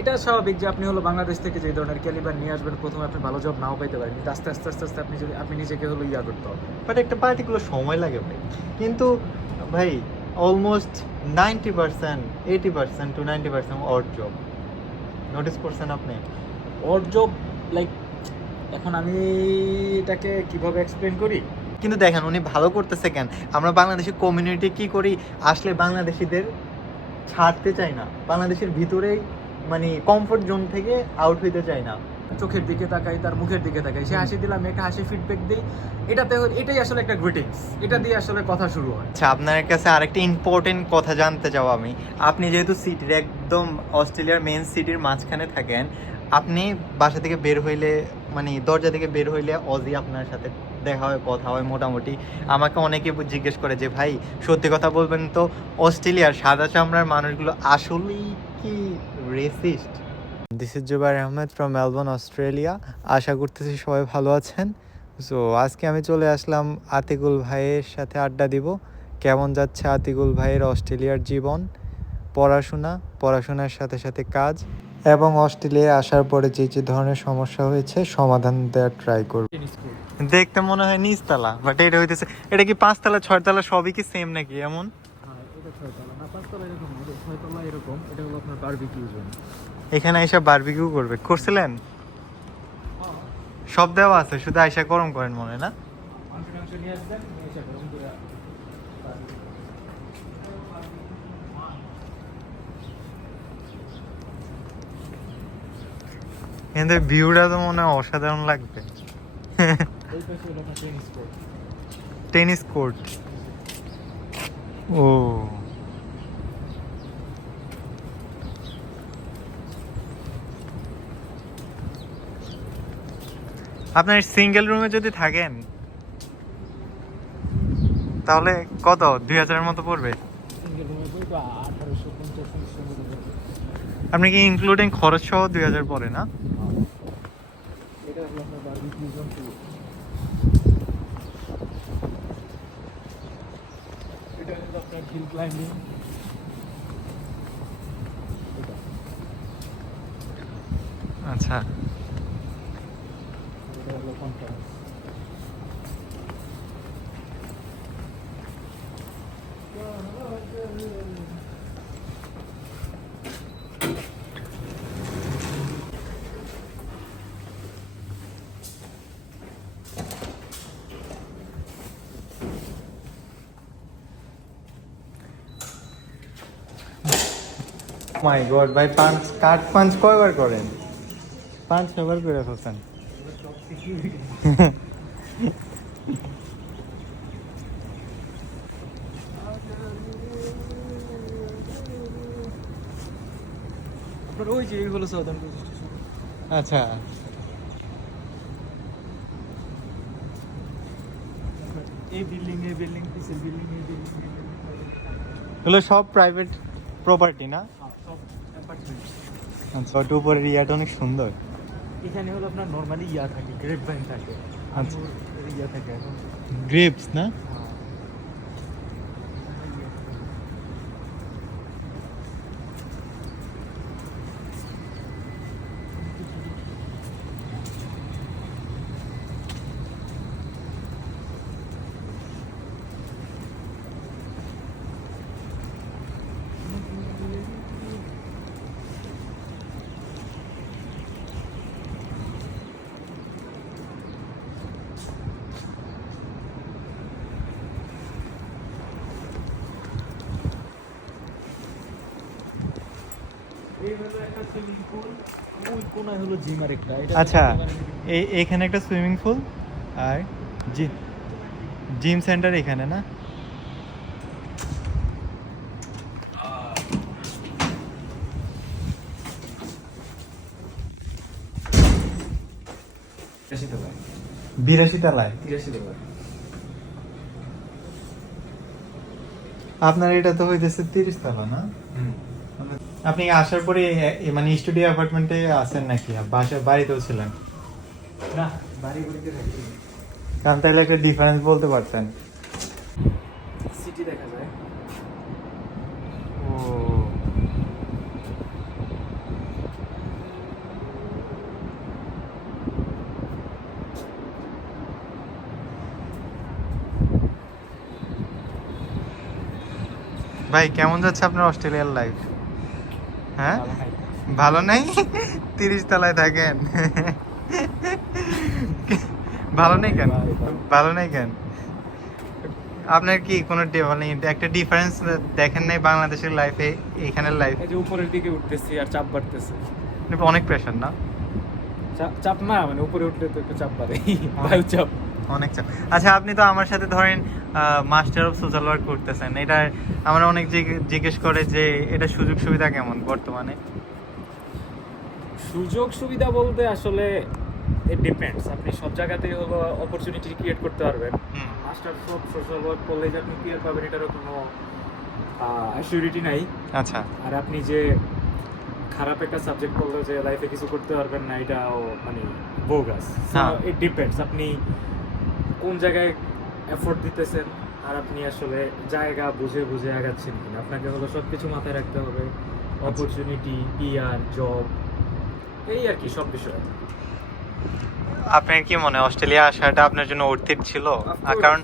এটা স্বাভাবিক যে আপনি হলো বাংলাদেশ থেকে যে ধরনের ক্যালিবার নিয়ে আসবেন প্রথমে আপনি ভালো জব নাও পাইতে পারেন কিন্তু আস্তে আস্তে আস্তে আস্তে আপনি যদি আপনি নিজেকে হলো ইয়া করতে হবে। বাট একটা পার্টিকুলার সময় লাগে ভাই। কিন্তু ভাই almost ninety percent eighty percent to ninety percent odd job notice করছেন আপনি? ওর জব লাইক এখন আমি এটাকে কীভাবে এক্সপ্লেন করি? কিন্তু দেখেন উনি ভালো করতেছে কেন? আমরা বাংলাদেশের কমিউনিটি কি করি? আসলে বাংলাদেশিদের ছাড়তে চাই না। বাংলাদেশের ভিতরেই মানে কমফোর্ট জোন থেকে আউট হইতে চাই না। চোখের দিকে তাকাই তার মুখের দিকে তাকাই। সে হাসি দিলাম একটা হাসি ফিডব্যাক দিই। এটাতে এটাই আসলে একটা গ্রিটিংস এটা দিয়ে আসলে কথা শুরু হয়। আচ্ছা আপনার কাছে আরেকটা ইম্পর্টেন্ট কথা জানতে চাও আমি। আপনি যেহেতু সিটির একদম অস্ট্রেলিয়ার মেন সিটির মাঝখানে থাকেন আপনি বাসা থেকে বের হইলে মানে দরজা থেকে বের হইলে অজি আপনার সাথে দেখা হয় কথা হয় মোটামুটি। আমাকে অনেকে জিজ্ঞেস করে যে ভাই সত্যি কথা বলবেন তো অস্ট্রেলিয়ার সাদা চামড়ার মানুষগুলো আসলেই কি racist this is Zubair Ahmed from Melbourne Australia আশা করতেছি সবাই ভালো আছেন। সো আজকে আমি চলে আসলাম আতিকুল ভাইয়ের সাথে আড্ডা দিব। কেমন যাচ্ছে আতিকুল ভাইয়ের অস্ট্রেলিয়ার জীবন? পড়াশোনা পড়াশোনার সাথে সাথে কাজ এবং অস্ট্রেলিয়ায় আসার পরে যে যে ধরনের সমস্যা হয়েছে সমাধান দেওয়ার ট্রাই করব। দেখতে মনে হয় নিচতলা বাট এটা হইতেছে এটা কি পাঁচতলা ছয়তলা সবই কি সেম নাকি এমন? হ্যাঁ এটা ছয়তলা না পাঁচতলা এরকম এরকম এটা হলো আপনার বারবিকিউ জোন এখানে এসে বারবিকিউ করবে। করছিলেন? সব দেওয়া আছে শুধু আইসা গরম করেন মনে না? কিন্তু ভিউটা তো মনে হয় অসাধারণ লাগবে। টেনিস কোর্ট ও। আপনার সিঙ্গেল রুমে যদি থাকেন তাহলে কত? দুই হাজারের মতো পড়বে। আপনি কি ইনক্লুডিং খরচ সহ দুই হাজার পড়ে না? এটা আপনার হিল ক্লাইম্বিং এটা আচ্ছা এটা হলো কনফারেন্স মাই গড ভাই পাঁচ কাঠ পাঁচ কয়বার করেন। পাঁচ ছয়বার করে ফেলছেন। আপনার ওই যে হলো সাউদার্ন আচ্ছা। এই বিল্ডিং এই বিল্ডিং পিসের বিল্ডিং এই বিল্ডিং এগুলো সব প্রাইভেট প্রপার্টি না? সব অ্যাপার্টমেন্ট আচ্ছা উপরের ইয়াটা অনেক সুন্দর। এখানে হলো আপনার নর্মালি ইয়া থাকে গ্রেপ ভাইন থাকে। আচ্ছা। আঙ্গুর ইয়া থাকে এখন। গ্রেপস না এই হলো একটা সুইমিং পুল ওই কোনায় হলো জিম আর একটা আচ্ছা এই এখানে একটা সুইমিং পুল আর জি জিম সেন্টার এখানে না? বিরাশি তলায় আপনার এটা তো হইতেছে তিরিশ তলা না? আপনি আসার পরে মানে স্টুডিও অ্যাপার্টমেন্টে আছেন নাকি? বাসা বাড়িতেও ছিলেন? না বাড়ি কারণ তাহলে একটা ডিফারেন্স বলতে পারছেন সিটি দেখা ও। ভাই কেমন যাচ্ছে আপনার অস্ট্রেলিয়ার লাইফ হ্যাঁ? ভালো নেই। তিরিশ তলায় থাকেন। ভালো নেই কেন? ভালো নেই কেন? আপনার কি কোনো মানে একটা ডিফারেন্স দেখেন নাই বাংলাদেশের লাইফে এখানের লাইফ যে উপরের দিকে উঠতেছি আর চাপ বাড়তেছে। অনেক প্রেশার না? চাপ না মানে উপরে উঠলে তো একটু চাপ বাড়ে। বায়ু চাপ। অনেক চাপ আচ্ছা আপনি তো আমার সাথে ধরেন মাস্টার অফ সোশ্যাল ওয়ার্ক করতেছেন। এটা আমরা অনেক জিজ্ঞেস করে যে এটা সুযোগ সুবিধা কেমন বর্তমানে? সুযোগ সুবিধা বলতে আসলে ইট ডিপেন্ডস আপনি সব জায়গাতেই হলো অপরচুনিটি ক্রিয়েট করতে পারবেন। মাস্টার সব সোশ্যাল ওয়ার্ক করলে যে আপনি ক্লিয়ার পাবেন এটারও কোনো অ্যাসিউরিটি নাই। আচ্ছা। আর আপনি যে খারাপ একটা সাবজেক্ট করলে যে লাইফে কিছু করতে পারবেন না এটাও মানে বোগাস। ইট ডিপেন্ডস আপনি কোন জায়গায় এফোর্ট দিতেছেন? আর আপনি আসলে জায়গা বুঝে বুঝে আগাচ্ছেন কিনা? আপনাকে হলো সব কিছু মাথায় রাখতে হবে। অপরচুনিটি পিআর জব এই আর কি সব বিষয়। আপনার কি মনে হয় অস্ট্রেলিয়া আসাটা আপনার জন্য অর্থিত ছিল. কারণ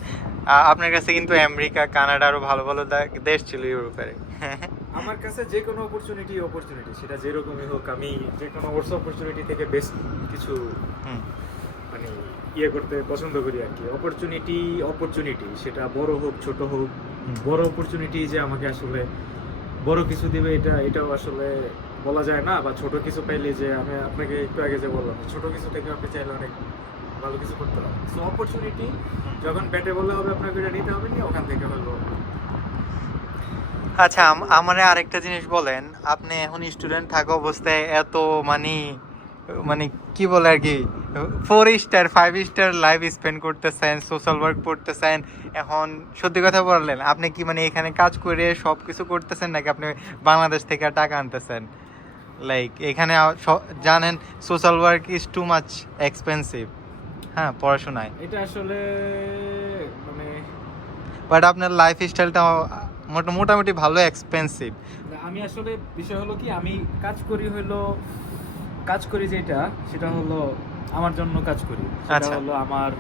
আপনার কাছে কিন্তু আমেরিকা কানাডা আরও ভালো ভালো দেশ ছিল ইউরোপের আমার কাছে যে কোনো অপরচুনিটি অপরচুনিটি সেটা যেরকমই হোক আমি যে কোনো অপরচুনিটি থেকে বেস্ট কিছু মানে ইয়ে করতে পছন্দ করি আর কি। অপরচুনিটি অপরচুনিটি সেটা বড় হোক, ছোট হোক, বড় অপরচুনিটি যে আমাকে আসলে বড় কিছু দিবে, এটা, এটাও আসলে বলা যায় না, বা ছোট কিছু পাইলে যে আমি আপনাকে একটু আগে যে বললাম, ছোট কিছু থেকে আপনি চাইলে অনেক ভালো কিছু করতে পারেন। সো অপরচুনিটি যখন ব্যাটে বললে হবে, আপনাকে এটা নিতে হবে না ওখান থেকে হলো। আচ্ছা আম- আমারে আরেকটা জিনিস বলেন, আপনি এখন স্টুডেন্ট থাকা অবস্থায় এত মানে মানে কি বলে আর কি four star five star life spend করতেছেন সোশ্যাল ওয়ার্ক করতেছেন। এখন সত্যি কথা বললেন আপনি কি মানে এখানে কাজ করে সব কিছু করতেছেন নাকি আপনি বাংলাদেশ থেকে টাকা আনতেছেন? লাইক এখানে জানেন social work is too much expensive হ্যাঁ পড়াশোনায়। এটা আসলে মানে বাট আপনার লাইফ স্টাইলটা মোটামুটি ভালো এক্সপেন্সিভ আমি আসলে বিষয় হলো কি আমি কাজ করি হলো কাজ করি যেটা সেটা হলো আমার জন্য কাজ করি। সেটা আচ্ছা। হলো আমার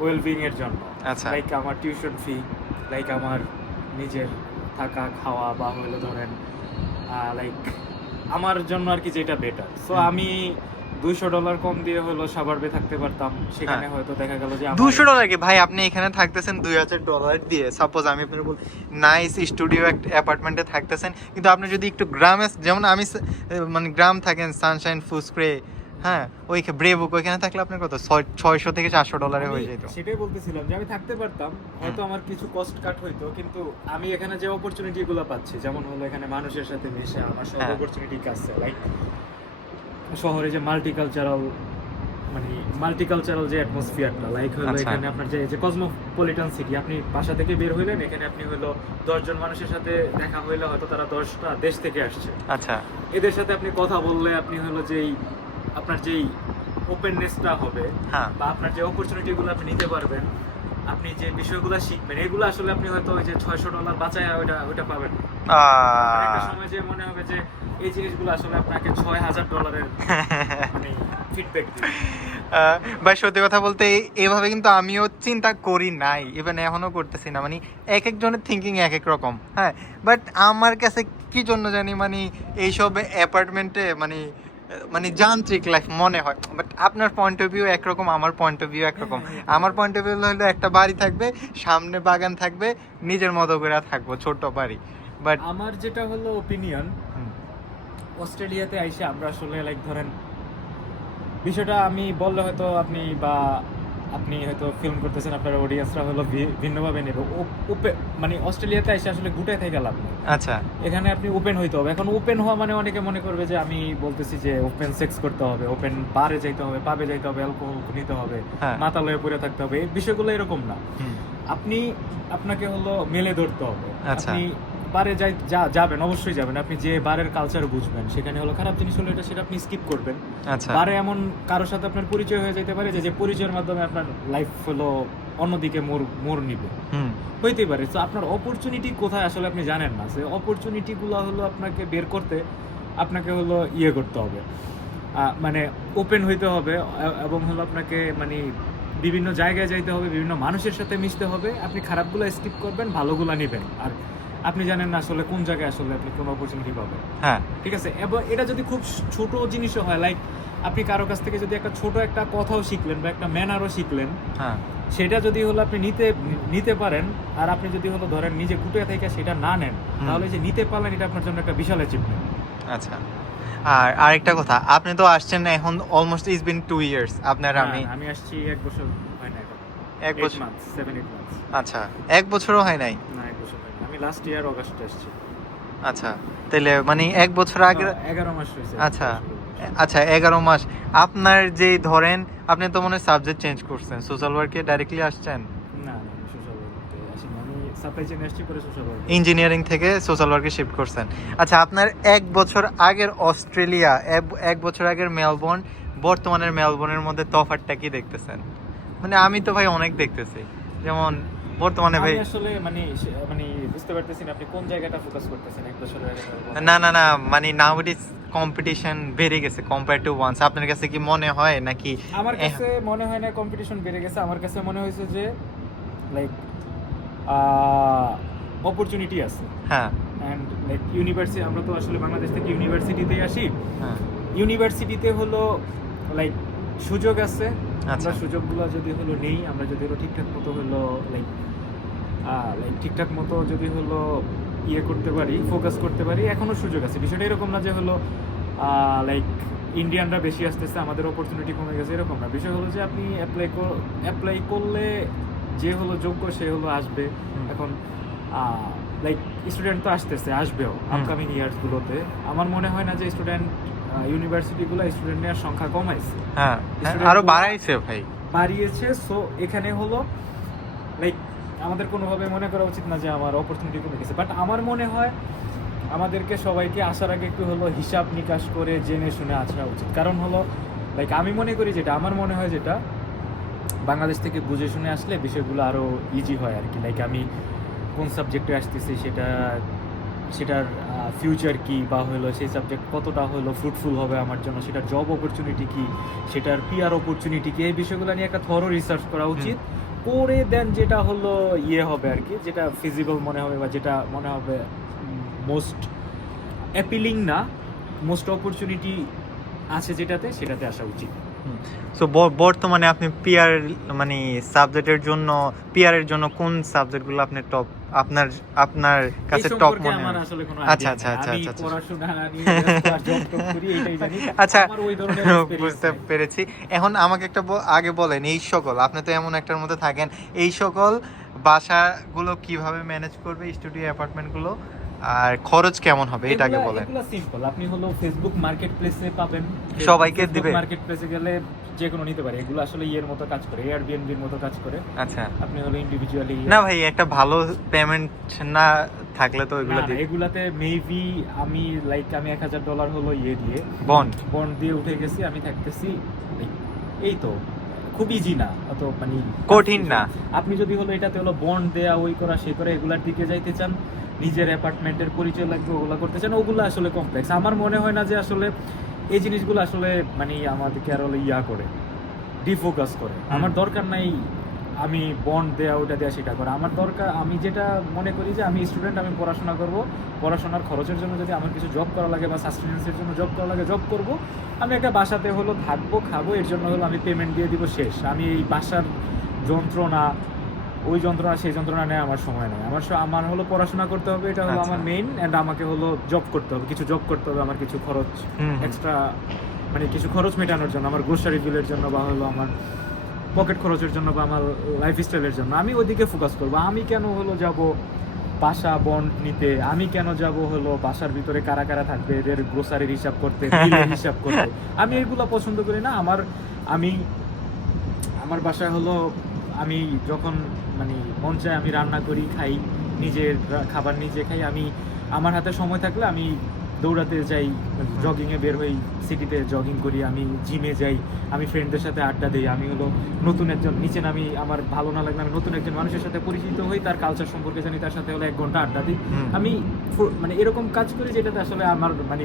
ওয়েলবিং এর জন্য। আচ্ছা। লাইক আমার টিউশন ফি লাইক আমার নিজের থাকা খাওয়া বা হলো ধরেন লাইক আমার জন্য আর কি যেটা বেটার সো আমি দুইশো ডলার কম দিয়ে হলো সাবারবে থাকতে পারতাম। সেখানে হ্যাঁ। হয়তো দেখা গেল যে দুশো ডলার কি? ভাই আপনি এখানে থাকতেছেন দুই হাজার ডলার দিয়ে। সাপোজ আমি আপনার বল নাইস স্টুডিও একটা অ্যাপার্টমেন্টে থাকতেছেন। কিন্তু আপনি যদি একটু গ্রামে যেমন আমি মানে গ্রাম থাকেন সানশাইন ফুসপ্রে হ্যাঁ ওই ব্রেবুক ওইখানে থাকলে আপনার কত? ছয়শো থেকে চারশো ডলারে হয়ে যেত। সেটাই বলতেছিলাম যে আমি থাকতে পারতাম হয়তো আমার কিছু কস্ট কাট হইতো কিন্তু আমি এখানে যে অপরচুনিটি গুলো পাচ্ছি যেমন হলো এখানে মানুষের সাথে মিশে আমার সব। অপরচুনিটি আছে লাইক শহরে যে মাল্টিকালচারাল মানে মাল্টিকালচারাল যে অ্যাটমসফিয়ারটা লাইক হলো আচ্ছা। এখানে আপনার যে যে কসমোপলিটন সিটি আপনি বাসা থেকে বের হইলেন এখানে আপনি হলো দশজন মানুষের সাথে দেখা হইলে হয়তো তারা দশটা দেশ থেকে আসছে। আচ্ছা। এদের সাথে আপনি কথা বললে আপনি হলো যেই আপনার যেই ওপেননেসটা হবে হ্যাঁ। বা আপনার যে অপরচুনিটিগুলো আপনি নিতে পারবেন আপনি যে বিষয়গুলো শিখবেন এগুলো আসলে আপনি হয়তো ওই যে ছয়শো ডলার বাঁচায় ওইটা ওইটা পাবেন একটা সময় যে মনে হবে যে এই জিনিসগুলো আসলে আপনাকে ছয় হাজার ডলারের মানে ফিডব্যাক ভাই সত্যি কথা বলতে এভাবে কিন্তু আমিও চিন্তা করি নাই ইভেন এখনও করতেছি না। মানে এক একজনের থিঙ্কিং এক এক রকম হ্যাঁ? বাট আমার কাছে কি জন্য জানি মানে এইসব অ্যাপার্টমেন্টে মানে মানে যান্ত্রিক লাইফ মনে হয়। বাট আপনার পয়েন্ট অফ ভিউ একরকম আমার পয়েন্ট অফ ভিউ একরকম। আমার পয়েন্ট অফ ভিউ হলো একটা বাড়ি থাকবে সামনে বাগান থাকবে নিজের মতো করে থাকব ছোট বাড়ি। বাট আমার যেটা হলো ওপিনিয়ন অস্ট্রেলিয়াতে আইসে আমরা আসলে লাইক ধরেন বিষয়টা আমি বললে হয়তো আপনি বা আপনি হয়তো ফিল্ম করতেছেন আপনার অডিয়েন্সরা হলো ভিন্নভাবে নেবে। মানে অস্ট্রেলিয়াতে এসে আসলে গুটায় থেকে লাভ নেই। আচ্ছা। এখানে আপনি ওপেন হইতে হবে। এখন ওপেন হওয়া মানে অনেকে মনে করবে যে আমি বলতেছি যে ওপেন সেক্স করতে হবে ওপেন বারে যাইতে হবে পাবে যাইতে হবে অ্যালকোহল নিতে হবে হ্যাঁ। মাতালয়ে পড়ে থাকতে হবে। এই বিষয়গুলো এরকম না। আপনি আপনাকে হলো মেলে ধরতে হবে। আচ্ছা। আপনি বারে যাই যা যাবেন অবশ্যই যাবেন। আপনি যে বারের কালচার বুঝবেন সেখানে হলো খারাপ জিনিস হলো এটা সেটা আপনি স্কিপ করবেন। আচ্ছা। বারে এমন কারোর সাথে আপনার পরিচয় হয়ে যেতে পারে যে যে পরিচয়ের মাধ্যমে আপনার লাইফ হলো অন্যদিকে মোর মোড় নিবে। হুম। হইতেই পারে। তো আপনার অপরচুনিটি কোথায় আসলে আপনি জানেন না। সে অপরচুনিটিগুলো হলো আপনাকে বের করতে আপনাকে হলো ইয়ে করতে হবে। মানে ওপেন হইতে হবে এবং হলো আপনাকে মানে বিভিন্ন জায়গায় যাইতে হবে বিভিন্ন মানুষের সাথে মিশতে হবে। আপনি খারাপগুলো স্কিপ করবেন ভালোগুলো নেবেন। আর আপনি জানেন না আসলে কোন জায়গায় আসলে আপনি কোন অপরচুনিটি পাবেন। হ্যাঁ। ঠিক আছে? এবং এটা যদি খুব ছোট জিনিসও হয় লাইক আপনি কারও কাছ থেকে যদি একটা ছোট একটা কথাও শিখলেন বা একটা ম্যানারও শিখলেন হ্যাঁ। সেটা যদি হলো আপনি নিতে নিতে পারেন আর আপনি যদি হলো ধরেন নিজে কুটে থেকে সেটা না নেন তাহলে যে নিতে পারলেন এটা আপনার জন্য একটা বিশাল অ্যাচিভমেন্ট আচ্ছা। আর আরেকটা কথা আপনি তো আসছেন এখন almost is been two years আপনার আমি আমি আসছি এক বছর হয় না এক বছর আচ্ছা এক বছরও হয় নাই? না এক বছর লাস্ট ইয়ার অগাস্টে আসছি আচ্ছা তাহলে মানে এক বছর আগে না, এগারো মাস হয়েছে। আচ্ছা আচ্ছা এগারো মাস। আপনার যে ধরেন আপনি তো মনে সাবজেক্ট চেঞ্জ করছেন। সোশ্যাল ওয়ার্কে ডাইরেক্টলি আসছেন? না ইঞ্জিনিয়ারিং থেকে সোশ্যাল ওয়ার্কে শিফট করছেন। আচ্ছা আপনার এক বছর আগের অস্ট্রেলিয়া এক- বছর আগের মেলবোর্ন বর্তমানের মেলবোর্নের মধ্যে তফাৎটা কি দেখতেছেন? মানে আমি তো ভাই অনেক দেখতেছি। যেমন বর্তমানে ভাই আসলে মানে মানে বুঝতে পারতেছি না আপনি কোন জায়গাটা ফোকাস করতেছেন এক বছর আগে না না না মানে নাও কম্পিটিশন বেড়ে গেছে কম্পেয়ার টু ওয়ান্স আপনার কাছে কি মনে হয় নাকি? আমার কাছে মনে হয় না কম্পিটিশন বেড়ে গেছে। আমার কাছে মনে হয়েছে যে লাইক অপরচুনিটি আছে। হ্যাঁ। অ্যান্ড লাইক ইউনিভার্সিটি আমরা তো আসলে বাংলাদেশ থেকে ইউনিভার্সিটিতে আসি। হ্যাঁ। ইউনিভার্সিটিতে হলো লাইক সুযোগ আছে। আচ্ছা। আমরা সুযোগগুলো যদি হলো নেই আমরা যদি হলো ঠিকঠাক মতো হলো লাইক লাইক ঠিকঠাক মতো যদি হলো ইয়ে করতে পারি ফোকাস করতে পারি এখনও সুযোগ আছে। বিষয়টা এরকম না যে হলো লাইক ইন্ডিয়ানরা বেশি আসতেছে আমাদের অপরচুনিটি কমে গেছে এরকম না। বিষয় হলো যে আপনি অ্যাপ্লাই অ্যাপ্লাই করলে যে হলো যোগ্য সে হলো আসবে। এখন লাইক স্টুডেন্ট তো আসতেছে আসবেও আপকামিং ইয়ার্সগুলোতে আমার মনে হয় না যে স্টুডেন্ট ইউনিভার্সিটিগুলো স্টুডেন্ট নেওয়ার সংখ্যা কমাইছে। হ্যাঁ হ্যাঁ, Student আরও বাড়াইছে ভাই। বাড়িয়েছে সো এখানে হলো লাইক আমাদের কোনোভাবে মনে করা উচিত না যে আমার অপরচুনিটি কমে গেছে। বাট আমার মনে হয় আমাদেরকে সবাইকে আসার আগে একটু হলো হিসাব নিকাশ করে জেনে শুনে আসা উচিত। কারণ হলো লাইক আমি মনে করি যেটা আমার মনে হয় যেটা বাংলাদেশ থেকে বুঝে শুনে আসলে বিষয়গুলো আরও ইজি হয় আর কি। লাইক আমি কোন সাবজেক্টে আসতেছি সেটা সেটার ফিউচার কি বা হলো সেই সাবজেক্ট কতটা হলো ফ্রুটফুল হবে আমার জন্য সেটার জব অপরচুনিটি কি সেটার পিআর অপরচুনিটি কি এই বিষয়গুলো নিয়ে একটা থরো রিসার্চ করা উচিত। করে দেন যেটা হলো ইয়ে হবে আর কি, যেটা ফিজিবল মনে হবে বা যেটা মনে হবে মোস্ট অ্যাপিলিং না মোস্ট অপরচুনিটি আছে যেটাতে, সেটাতে আসা উচিত। সো বর্তমানে আপনি পিয়ার মানে সাবজেক্টের জন্য পিআর এর জন্য কোন সাবজেক্টগুলো আপনি টপ আপনার আপনার কাছে টপ মনে হয়? আচ্ছা, আচ্ছা, আচ্ছা, আমি আচ্ছা, আচ্ছা। আচ্ছা আমার ওই ধরনের experience বুঝতে পেরেছি। এখন আমাকে একটা আগে বলেন এই সকল আপনি তো এমন একটার মধ্যে থাকেন এই সকল বাসাগুলো কীভাবে ম্যানেজ করবে স্টুডিও অ্যাপার্টমেন্টগুলো আর খরচ কেমন হবে এটা আগে এগুলা- বলেন। এগুলা simple, আপনি হলো ফেসবুক মার্কেট প্লেসে পাবেন। সবাইকে দিবে? মার্কেট প্লেসে গেলে যে কোনো নিতে পারে। এগুলো আসলে ইয়ের মতো কাজ করে এয়ারবিএনবির মতো কাজ করে। আচ্ছা। আপনি হলো ইন্ডিভিজুয়ালি না ভাই একটা ভালো পেমেন্ট না থাকলে তো ওইগুলো দিই এগুলাতে মেবি আমি লাইক আমি এক হাজার ডলার হলো ইয়ে দিয়ে বন্ড বন্ড দিয়ে উঠে গেছি আমি থাকতেছি এই তো। খুব ইজি না অত মানে কঠিন না। আপনি যদি হলো এটাতে হলো বন্ড দেয়া ওই করা সে করে এগুলার দিকে যাইতে চান নিজের অ্যাপার্টমেন্টের পরিচয় লাগবে ওগুলো করতে চান ওগুলো আসলে কমপ্লেক্স আমার মনে হয় না যে আসলে এই জিনিসগুলো আসলে মানে আমাদেরকে আর হলো ইয়া করে ডিফোকাস করে। আমার দরকার নাই আমি বন্ড দেয়া ওটা দেয়া সেটা করা। আমার দরকার আমি যেটা মনে করি যে আমি স্টুডেন্ট আমি পড়াশোনা করব পড়াশোনার খরচের জন্য যদি আমার কিছু জব করা লাগে বা সাস্টেনেন্সের জন্য জব করা লাগে জব করব। আমি একটা বাসাতে হলো থাকব খাব এর জন্য হলো আমি পেমেন্ট দিয়ে দিব শেষ। আমি এই বাসার যন্ত্রণা ওই যন্ত্রণা সেই যন্ত্রণা নেয় আমার সময় নেই। আমার আমার হলো পড়াশোনা করতে হবে এটা হলো আচ্ছা। আমার মেইন অ্যান্ড আমাকে হলো জব করতে হবে। কিছু জব করতে হবে আমার কিছু খরচ। এক্সট্রা মানে কিছু খরচ মেটানোর জন্য আমার গ্রোসারি বিলের জন্য বা হলো আমার পকেট খরচের জন্য বা আমার লাইফ স্টাইলের জন্য। আমি ওইদিকে ফোকাস করব। আমি কেন হলো যাব বাসা বন্ড নিতে? আমি কেন যাব হলো বাসার ভিতরে কারা কারা থাকবে? এদের গ্রোসারির হিসাব করতে হিসাব করতে? আমি এগুলো পছন্দ করি না। আমার আমি আমার বাসায় হলো আমি যখন মানে মন চায় আমি রান্না করি খাই নিজের খাবার নিজে খাই আমি আমার হাতে সময় থাকলে আমি দৌড়াতে যাই জগিংয়ে বের হই সিটিতে জগিং করি আমি জিমে যাই আমি ফ্রেন্ডদের সাথে আড্ডা দিই আমি হলো নতুন একজন নিচে নামি আমার ভালো না লাগলে আমি নতুন একজন মানুষের সাথে পরিচিত হই তার কালচার সম্পর্কে জানি তার সাথে হলো এক ঘণ্টা আড্ডা দিই আমি মানে এরকম কাজ করি যেটাতে আসলে আমার মানে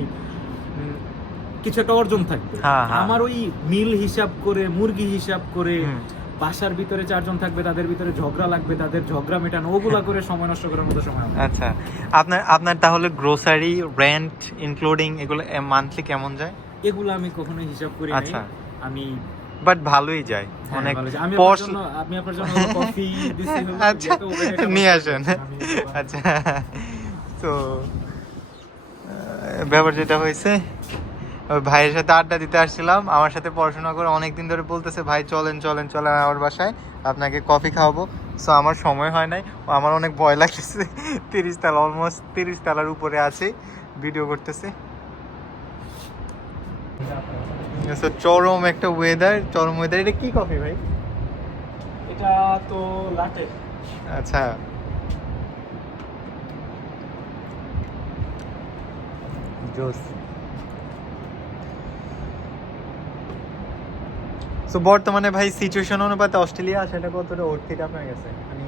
কিছু একটা অর্জন থাকবে হ্যাঁ, হ্যাঁ। আমার ওই মিল হিসাব করে মুরগি হিসাব করে। বাসার ভিতরে চারজন থাকবে তাদের ভিতরে ঝগড়া লাগবে তাদের ঝগড়া মেটানো ওগুলা করে সময় নষ্ট করার মতো সময় আচ্ছা আপনার আপনার তাহলে গ্রোসারি রেন্ট ইনক্লুডিং এগুলো মান্থলি কেমন যায়? এগুলো আমি কখনো হিসাব করি আচ্ছা। আমি বাট ভালোই যায় হ্যাঁ, অনেক যে- আমি আপনার জন্য কফি দিছি আচ্ছা নিয়ে আসেন। আচ্ছা তো ব্যাপার যেটা হয়েছে ওই ভাইয়ের সাথে আড্ডা দিতে আসছিলাম। আমার সাথে পড়াশোনা করে অনেক দিন ধরে বলতেছে ভাই চলেন চলেন চলেন আমার বাসায় আপনাকে কফি খাওয়াবো। সো আমার সময় হয় নাই। আমার অনেক ভয় লাগতেছে। তিরিশ তালা অলমোস্ট তিরিশ তালার উপরে আছে। ভিডিও করতেছে। So, চরম একটা ওয়েদার চরম ওয়েদার এটা কি কফি ভাই? এটা তো লাটে আচ্ছা। জোস সো বর্তমানে ভাই সিচুয়েশন অনুপাতে অস্ট্রেলিয়া আসাটা কতটা অর্থিত আপনার কাছে? মানে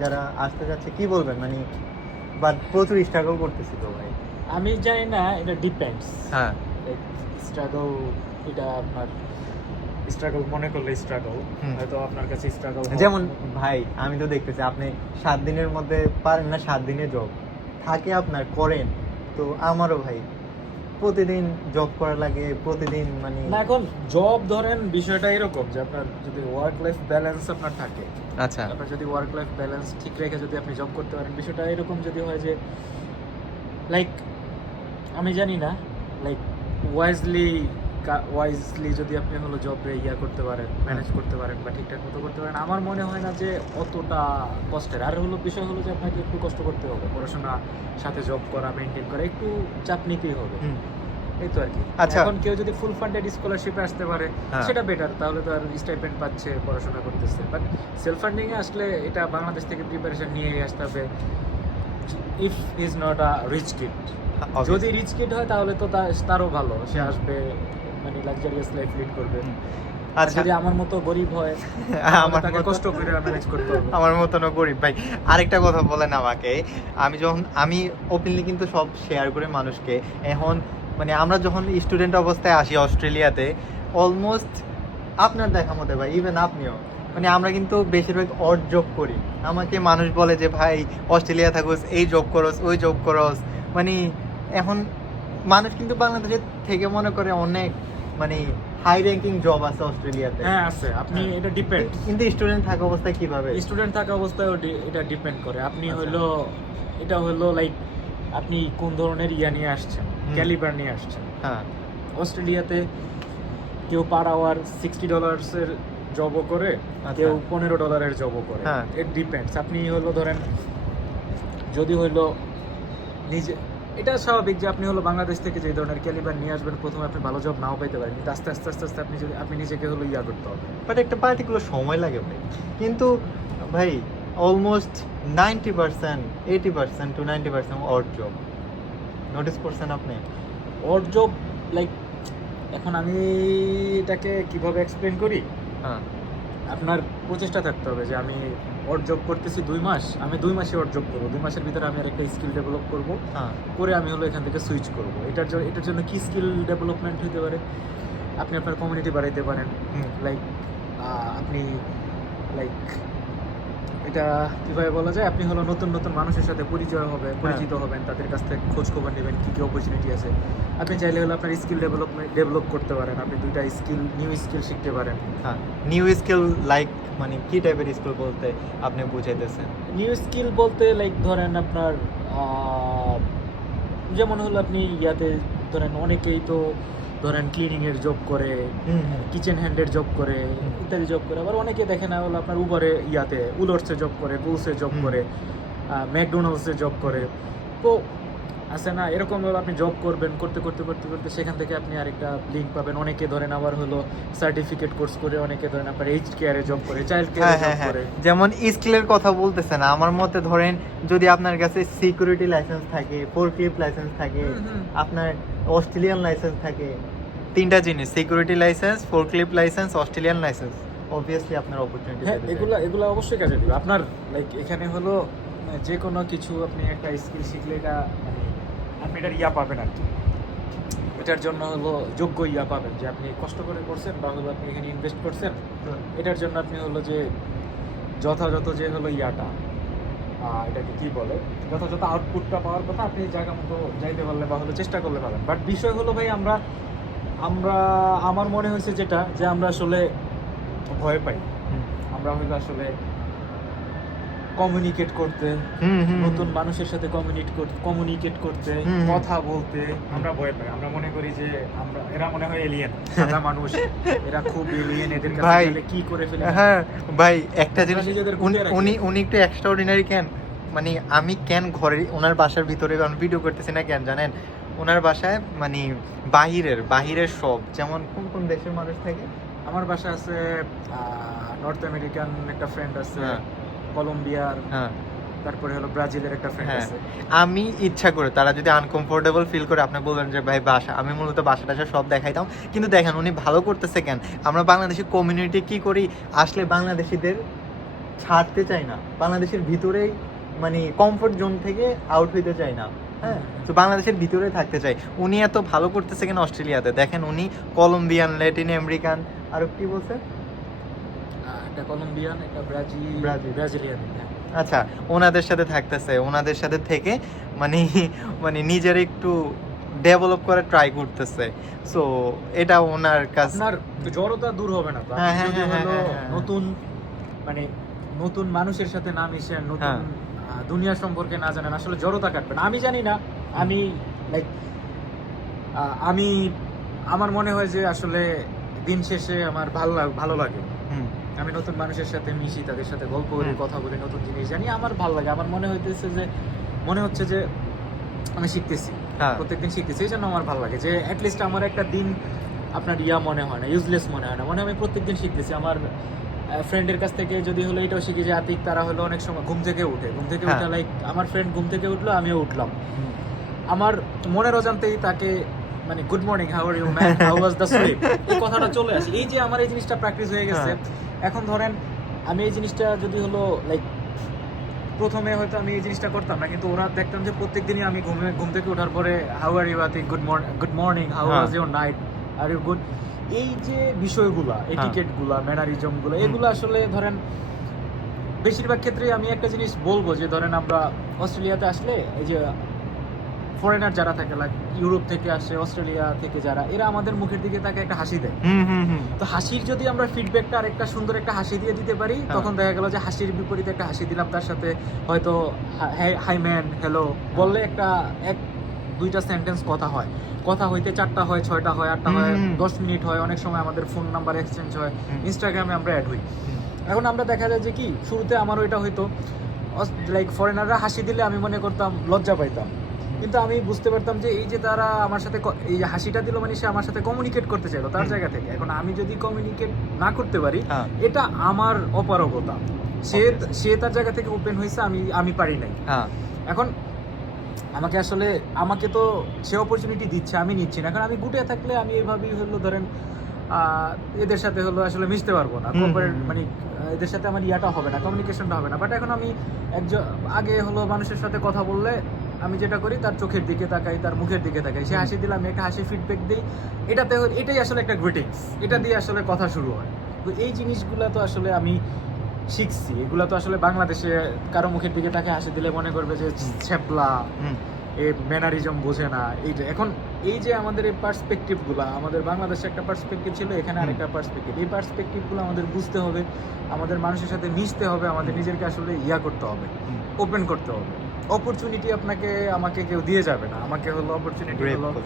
যারা আসতে যাচ্ছে কি বলবেন? মানে বাট প্রচুর স্ট্রাগল করতেছি তো ভাই। আমি জানি না এটা ডিপেন্ডস হ্যাঁ। স্ট্রাগল এটা আপনার স্ট্রাগল মনে করলে স্ট্রাগল। হয়তো আপনার কাছে স্ট্রাগল যেমন ভাই আমি তো দেখতেছি আপনি সাত দিনের মধ্যে পারেন না সাত দিনে জব থাকে আপনার করেন। তো আমারও ভাই প্রতিদিন জব করা লাগে প্রতিদিন মানে না এখন জব ধরেন বিষয়টা এরকম যে আপনার যদি ওয়ার্ক লাইফ ব্যালেন্স আপনার থাকে আচ্ছা। আপনার যদি ওয়ার্ক লাইফ ব্যালেন্স ঠিক রেখে যদি আপনি জব করতে পারেন বিষয়টা এরকম যদি হয় যে লাইক আমি জানি না লাইক ওয়াইজলি ওয়াইজলি যদি আপনি হলো জবে ইয়া করতে পারেন ম্যানেজ করতে পারেন বা ঠিকঠাক মতো করতে পারেন আমার মনে হয় না যে অতটা কষ্টের। আর হলো বিষয় হলো যে আপনাকে একটু কষ্ট করতে হবে পড়াশোনা সাথে জব করা মেনটেন করা একটু চাপ নিতেই হবে। এই তো আর কি। আচ্ছা। এখন কেউ যদি ফুল ফান্ডেড স্কলারশিপে আসতে পারে হ্যাঁ। সেটা বেটার তাহলে তো আর স্টাইপেন্ড পাচ্ছে পড়াশোনা করতেছে। বাট সেলফ ফান্ডিং এ আসলে এটা বাংলাদেশ থেকে প্রিপারেশন নিয়ে আসতে হবে। If is not a rich kid যদি রিচ কিড হয় তাহলে তা- তারও ভালো সে আসবে মানে লাক্সারিয়াস লাইফ লিড করবে। আচ্ছা। যদি আমার মতো গরিব হয় আমার তাকে কষ্ট করে ম্যানেজ করতে হবে। আমার মতনও গরিব। ভাই আরেকটা কথা বলেন আমাকে। আমি যখন আমি ওপেনলি কিন্তু সব শেয়ার করে মানুষকে। এখন মানে আমরা যখন স্টুডেন্ট অবস্থায় আসি অস্ট্রেলিয়াতে অলমোস্ট আপনার দেখা মতে ভাই ইভেন আপনিও মানে আমরা কিন্তু বেশিরভাগ অড জব করি। আমাকে মানুষ বলে যে ভাই অস্ট্রেলিয়া থাকোস এই জব করস ওই জব করস। মানে এখন মানুষ কিন্তু বাংলাদেশের থেকে মনে করে অনেক মানে হাই র্যাঙ্কিং জব আছে অস্ট্রেলিয়াতে। হ্যাঁ আছে। আপনি এটা ডিপেন্ড কিন্তু স্টুডেন্ট থাকা অবস্থায় কীভাবে? স্টুডেন্ট থাকা অবস্থায় এটা ডিপেন্ড করে। আপনি আচ্ছা। হইল এটা হইল লাইক আপনি কোন ধরনের ইয়া নিয়ে আসছেন। ক্যালিবার নিয়ে আসছেন। হ্যাঁ। অস্ট্রেলিয়াতে কেউ পার আওয়ার সিক্সটি ডলার্সের জবও করে আচ্ছা। কেউ পনেরো ডলারের জবও করে। হ্যাঁ। ইট ডিপেন্ডস আপনি হলো ধরেন যদি হইল নিজে এটা স্বাভাবিক যে আপনি হলো বাংলাদেশ থেকে যে ধরনের ক্যালিবার নিয়ে আসবেন প্রথমে আপনি ভালো জব নাও পাইতে পারেন কিন্তু আস্তে আস্তে আস্তে আস্তে আপনি যদি আপনি নিজেকে হলো ইয়া করতে হবে। বাট একটা পার্টিকুলার সময় লাগে ভাই। কিন্তু ভাই almost ninety percent eighty percent to ninety percent odd job notice করছেন আপনি? ওর জব লাইক এখন আমি এটাকে কীভাবে এক্সপ্লেন করি? হ্যাঁ। আপনার প্রচেষ্টা থাকতে হবে যে আমি ওর জব করতেছি দুই মাস আমি দুই মাসে ওর জব করব। দুই মাসের ভিতরে আমি আর একটা স্কিল ডেভেলপ করব করে আমি হলো এখান থেকে সুইচ করব। এটার জন্য এটার জন্য কী স্কিল ডেভেলপমেন্ট হতে পারে? আপনি আপনার কমিউনিটি বাড়াইতে পারেন। হুম। লাইক আপনি লাইক এটা কীভাবে বলা যায়? আপনি হলো নতুন নতুন মানুষের সাথে পরিচয় হবে পরিচিত হবেন তাদের কাছ থেকে খোঁজ খবর নেবেন কী কী অপরচুনিটি আছে। আপনি চাইলে হলো আপনার স্কিল ডেভেলপমেন্ট ডেভেলপ করতে পারেন। আপনি দুইটা স্কিল নিউ স্কিল শিখতে পারেন। হ্যাঁ। নিউ স্কিল লাইক মানে কি টাইপের স্কিল বলতে আপনি বুঝাইতেছেন? নিউ স্কিল বলতে লাইক ধরেন আপনার যেমন হলো আপনি ইয়াতে ধরেন অনেকেই তো ধরেন ক্লিনিং এর জব করে কিচেন হ্যান্ডের জব করে ইত্যাদি জব করে। আবার অনেকে দেখে না হলো আপনার উবারে ইয়াতে উলর্সে জব করে গুলসে জব। করে ম্যাকডোনাল্ডসে জব করে। তো আছে না এরকম হলো আপনি জব করবেন করতে করতে করতে করতে সেখান থেকে আপনি আরেকটা লিঙ্ক পাবেন। অনেকে ধরেন আবার হলো সার্টিফিকেট কোর্স করে অনেকে ধরেন আপনার এইচ কেয়ারে জব করে চাইল্ড কেয়ারে জব করে। যেমন স্কিলের কথা বলতেছেন আমার মতে ধরেন যদি আপনার কাছে সিকিউরিটি লাইসেন্স থাকে ফোর ক্লিপ লাইসেন্স থাকে। আপনার অস্ট্রেলিয়ান লাইসেন্স থাকে তিনটা জিনিস security licence forklift licence Australian licence obviously আপনার অপরচুনিটি হ্যাঁ এগুলো এগুলো অবশ্যই কাজে দিবে। আপনার লাইক এখানে হলো যে কোনো কিছু আপনি একটা স্কিল শিখলে এটা মানে আপনি এটার ইয়া পাবেন আর কি। এটার জন্য হলো যোগ্য ইয়া পাবেন যে আপনি কষ্ট করে করছেন বা হলো আপনি এখানে ইনভেস্ট করছেন এটার জন্য আপনি হলো যে যথাযথ যে হলো ইয়াটা এটাকে কি বলে যথাযথ আউটপুটটা পাওয়ার কথা আপনি জায়গা মতো যাইতে পারলে বা হলো চেষ্টা করলে পাবেন বাট বিষয় হলো ভাই আমরা আমরা আমার মনে হয়েছে যেটা যে আমরা আসলে ভয় পাই। আমরা হয়তো আসলে কমিউনিকেট করতে হুম হুম নতুন মানুষের সাথে কমিউনিকেট করতে কমিউনিকেট করতে কথা বলতে। আমরা ভয় পাই। আমরা মনে করি যে আমরা এরা মনে হয় এলিয়েন সাদা মানুষ। এরা খুব এলিয়েন এদের কাছে কি করে ফেলে হ্যাঁ ভাই একটা জিনিস উনি- উনি উনি একটু এক্সট্রা অর্ডিনারি কেন? মানে আমি কেন ঘরে ওনার বাসার ভিতরে আমি ভিডিও করতেছি না কেন জানেন? ওনার বাসায় মানে বাহিরের বাহিরের সব যেমন কোন কোন দেশের মানুষ থাকে? আমার বাসা আছে নর্থ আমেরিকান একটা ফ্রেন্ড আছে। হ্যাঁ। কলম্বিয়ার হ্যাঁ। তারপরে হলো ব্রাজিলের একটা ফ্রেন্ড হ্যাঁ। আছে। আমি ইচ্ছা করে তারা যদি আনকমফোর্টেবল ফিল করে আপনি বলবেন যে ভাই বাসা আমি মূলত বাসা টাসা সব দেখাইতাম। কিন্তু দেখেন উনি ভালো করতেছে কেন? আমরা বাংলাদেশি কমিউনিটি কি করি? আসলে বাংলাদেশিদের ছাড়তে চাই না। বাংলাদেশের ভিতরেই মানে কমফোর্ট জোন থেকে আউট হইতে চাই না। হ্যাঁ? তো বাংলাদেশের ভিতরে থাকতে চাই। উনি এত ভালো করতেছে কেন অস্ট্রেলিয়াতে? দেখেন উনি কলম্বিয়ান ল্যাটিন আমেরিকান আর কি বলছে? একটা কলম্বিয়ান একটা ব্রাজিল ব্রাজিল। ব্রাজিলিয়ান হ্যাঁ। আচ্ছা ওনাদের সাথে থাকতেছে ওনাদের সাথে থেকে মানে মানে নিজের একটু ডেভেলপ করে ট্রাই করতেছে সো এটা ওনার কাছে আপনার জড়তা দূর হবে না হ্যাঁ, হ্যাঁ। নতুন মানে নতুন মানুষের সাথে না মিশেন নতুন। দুনিয়া সম্পর্কে না জানেন আসলে জড়তা কাটবে না আমি জানি না আমি লাইক আমি আমার মনে হয় যে আসলে দিন শেষে আমার ভালো ভালো লাগে আমি নতুন মানুষের সাথে মিশি তাদের সাথে গল্প করি কথা বলি নতুন জিনিস জানি আমার ভালো লাগে। আমার মনে হইতেছে যে মনে হচ্ছে যে আমি শিখতেছি। হ্যাঁ। প্রত্যেকদিন শিখতেছি এই জন্য আমার ভালো লাগে যে অ্যাটলিস্ট আমার একটা দিন আপনার ইয়া মনে হয় না ইউজলেস মনে হয় না। মানে আমি প্রত্যেকদিন শিখতেছি। আমার ফ্রেন্ডের কাছ থেকে যদি হলো এটাও শিখি যে আতিক তারা হলো অনেক সময় ঘুম থেকে উঠে। ঘুম থেকে হ্যাঁ। উঠে লাইক আমার ফ্রেন্ড ঘুম থেকে উঠল আমিও উঠলাম। আমার মনের অজান্তেই তাকে মানে good morning how are you man how was the sleep এই কথাটা চলে আসে। এই যে আমার এই জিনিসটা প্র্যাকটিস হয়ে গেছে হ্যাঁ। এখন ধরেন আমি এই জিনিসটা যদি হলো লাইক প্রথমে হয়তো আমি এই জিনিসটা করতাম না কিন্তু ওরা দেখতাম যে প্রত্যেকদিনই আমি ঘুমে ঘুম থেকে ওঠার পরে হাউ আর ইউ আতি good morning good morning how. Was your night are you good এই যে বিষয়গুলা এটিকেটগুলা ম্যানারিজমগুলো হ্যাঁ। এগুলো আসলে ধরেন বেশিরভাগ ক্ষেত্রে আমি একটা জিনিস বলব যে ধরেন আমরা অস্ট্রেলিয়াতে আসলে এই যে ফরেনার যারা থাকে লাইক ইউরোপ থেকে আসে অস্ট্রেলিয়া থেকে যারা এরা আমাদের মুখের দিকে তাকে একটা হাসি দেয়। তো হাসির যদি আমরা ফিডব্যাকটা আর একটা সুন্দর একটা হাসি দিয়ে দিতে পারি হ্যাঁ। তখন দেখা গেল যে হাসির বিপরীতে একটা হাসি দিলাম তার সাথে হয়তো হাই ম্যান হ্যালো বললে একটা এক দুইটা সেন্টেন্স কথা হয়। কথা হইতে চারটা হয় ছয়টা হয় আটটা হয় দশ মিনিট হয় অনেক সময় আমাদের ফোন নাম্বার এক্সচেঞ্জ হয় ইনস্টাগ্রামে আমরা অ্যাড হই। এখন আমরা দেখা যায় যে কি শুরুতে আমার ওইটা হয়তো লাইক ফরেনাররা হাসি দিলে আমি মনে করতাম লজ্জা পাইতাম। কিন্তু আমি বুঝতে পারতাম যে এই যে তারা আমার সাথে এই হাসিটা দিল মানে সে আমার সাথে কমিউনিকেট করতে চাইলো তার জায়গা থেকে। এখন আমি যদি কমিউনিকেট না করতে পারি হ্যাঁ, এটা আমার অপারগতা। সে সে তার জায়গা থেকে ওপেন হয়েছে আমি আমি পারি নাই। হ্যাঁ, এখন আমাকে আসলে আমাকে তো সে অপরচুনিটি দিচ্ছে আমি নিচ্ছি না। এখন আমি গুটে থাকলে আমি এভাবেই হলো ধরেন আহ, এদের সাথে হলো আসলে মিশতে পারব না। মানে এদের সাথে আমার ইয়াটা হবে না কমিউনিকেশনটা হবে না। বাট এখন আমি একজন আগে হলো মানুষের সাথে কথা বললে আমি যেটা করি তার চোখের দিকে তাকাই তার মুখের দিকে তাকাই। সে। হাসি দিলাম একটা হাসি ফিডব্যাক দিই। এটাতে এটাই আসলে একটা গ্রিটিংস এটা দিয়ে আসলে কথা শুরু হয়। তো এই জিনিসগুলো তো আসলে আমি শিখছি। এগুলো তো আসলে বাংলাদেশে কারও মুখের দিকে তাকে হাসি দিলে মনে করবে যে ছ্যাপলা। এ ম্যানারিজম বোঝে না। এই যে এখন এই যে আমাদের এই পার্সপেক্টিভগুলো আমাদের বাংলাদেশে একটা পার্সপেক্টিভ ছিল এখানে আরেকটা পার্সপেক্টিভ এই পার্সপেক্টিভগুলো আমাদের বুঝতে হবে আমাদের মানুষের সাথে মিশতে হবে আমাদের নিজেরকে আসলে ইয়া করতে হবে ওপেন করতে হবে। অপরচুনিটি আপনাকে আমাকে কেউ দিয়ে যাবে না। আমাকে হলো অপরচুনিটি হলো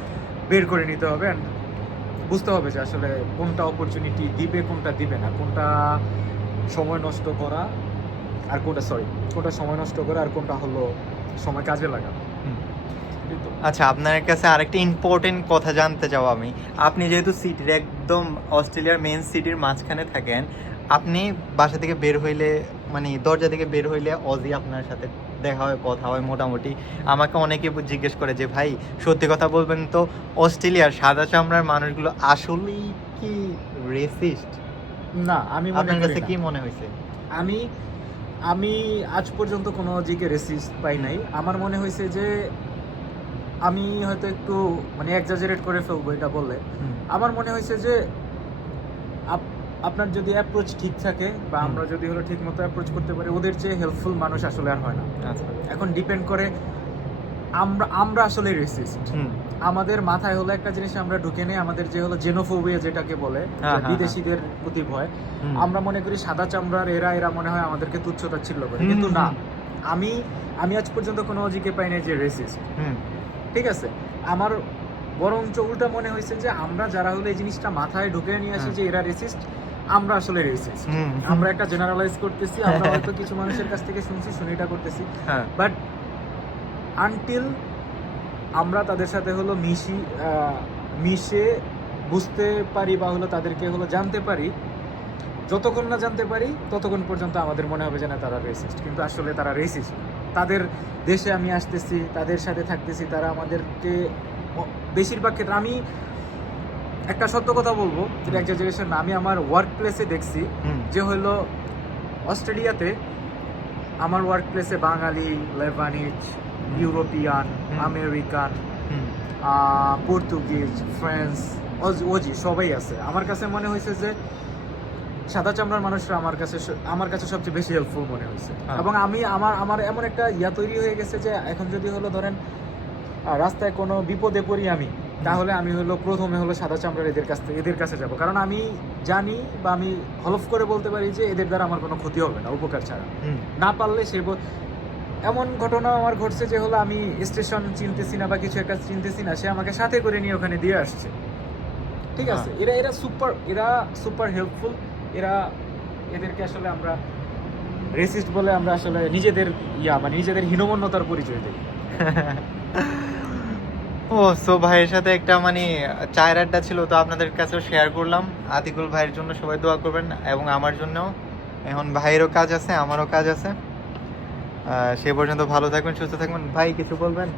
বের করে নিতে হবে and বুঝতে হবে যে আসলে কোনটা অপরচুনিটি দিবে কোনটা দিবে না। কোনটা সময় নষ্ট করা আর কোনটা সরি কোনটা সময় নষ্ট করা আর কোনটা হলো সময় কাজে লাগা। আচ্ছা আপনার কাছে আরেকটা ইম্পর্টেন্ট কথা জানতে চাও আমি। আপনি যেহেতু সিটির একদম অস্ট্রেলিয়ার মেন সিটির মাঝখানে থাকেন আপনি বাসা থেকে বের হইলে মানে দরজা থেকে বের হইলে অজি আপনার সাথে দেখা হয় কথা হয় মোটামুটি। আমাকে অনেকে জিজ্ঞেস করে যে ভাই সত্যি কথা বলবেন তো অস্ট্রেলিয়ার সাদা চামড়ার মানুষগুলো আসলেই কি রেসিস্ট না আমি মনে আপনার কাছে কি মনে হয়েছে? আমি আমি আজ পর্যন্ত কোনো জিকে রেসিস্ট পাই নাই। আমার মনে হয়েছে যে আমি হয়তো একটু মানে এক্সাজারেট করে ফেলব এটা বললে। আমার মনে হয়েছে যে আপনার যদি অ্যাপ্রোচ ঠিক থাকে বা আমরা যদি হলো ঠিক মতো অ্যাপ্রোচ করতে পারি ওদের চেয়ে হেল্পফুল মানুষ আসলে আর হয় না। আচ্ছা। এখন ডিপেন্ড করে আমরা আমরা আসলে রেসিস্ট আমাদের মাথায় হলো একটা জিনিস আমরা ঢুকে নেই আমাদের যে হলো জেনোফোবিয়া যেটাকে বলে যে হ্যাঁ, হ্যাঁ, বিদেশিদের প্রতি ভয়। আমরা মনে করি সাদা চামড়ার এরা এরা মনে হয় আমাদেরকে তুচ্ছ তাচ্ছিল্য করে। কিন্তু না আমি আমি আজ পর্যন্ত কোনো অজিকে পাই নাই যে রেসিস্ট ঠিক আছে? আমার বরঞ্চ উল্টা মনে হয়েছে যে আমরা যারা হলো এই জিনিসটা মাথায় ঢুকে নিয়ে আসি হ্যাঁ। যে এরা রেসিস্ট আমরা আসলে রেসিস্ট আমরা একটা জেনারেলাইজ করতেছি আমরা হয়তো কিছু মানুষের কাছ থেকে শুনছি শুনে এটা করতেছি। হ্যাঁ। বাট আনটিল আমরা তাদের সাথে হলো মিশি মিশে বুঝতে পারি বা হলো তাদেরকে হলো জানতে পারি যতক্ষণ না জানতে পারি ততক্ষণ পর্যন্ত আমাদের মনে হবে যে না তারা রেসিস্ট কিন্তু আসলে তারা রেসিস্ট তাদের দেশে আমি আসতেছি তাদের সাথে থাকতেছি তারা আমাদেরকে বেশিরভাগ ক্ষেত্রে আমি একটা সত্য কথা বলব যেটা এক্সাজারেশন না আমি আমার ওয়ার্ক প্লেসে দেখছি যে হলো অস্ট্রেলিয়াতে আমার ওয়ার্ক প্লেসে Bangali Lebanese European American Portuguese অজ- ওজি সবাই আছে। আমার কাছে মনে হয়েছে যে সাদা চামড়ার মানুষরা আমার কাছে আমার কাছে সবচেয়ে বেশি হেল্পফুল মনে হয়েছে। হ্যাঁ। এবং আমি আমার আমার এমন একটা ইয়া তৈরি হয়ে গেছে যে এখন যদি হলো ধরেন রাস্তায় কোনো বিপদে পড়ি আমি তাহলে আমি হলো প্রথমে হলো সাদা চামড়ার এদের কাছ থেকে এদের কাছে যাব। কারণ আমি জানি বা আমি হলফ করে বলতে পারি যে এদের দ্বারা আমার কোনো ক্ষতি হবে না উপকার ছাড়া। না পারলে সে এমন ঘটনা আমার ঘটছে যে হলো আমি স্টেশন চিনতেছি না বা কিছু একটা চিনতেছি না সে আমাকে সাথে করে নিয়ে ওখানে দিয়ে আসছে। ঠিক হ্যাঁ। আছে? এরা এরা সুপার এরা সুপার হেল্পফুল। এরা এদেরকে আসলে আমরা রেসিস্ট বলে আমরা আসলে নিজেদের ইয়া মানে নিজেদের হীনমন্যতার পরিচয় দিই। ও সো ভাইয়ের সাথে একটা মানে চায়ের আড্ডা ছিল তো আপনাদের কাছেও শেয়ার করলাম। আতিকুল ভাইয়ের জন্য সবাই দোয়া করবেন এবং আমার জন্য এখন ভাইয়েরও কাজ আছে আমারও কাজ আছে। সে পর্যন্ত ভালো থাকবেন সুস্থ থাকবেন। ভাই কিছু বলবেন?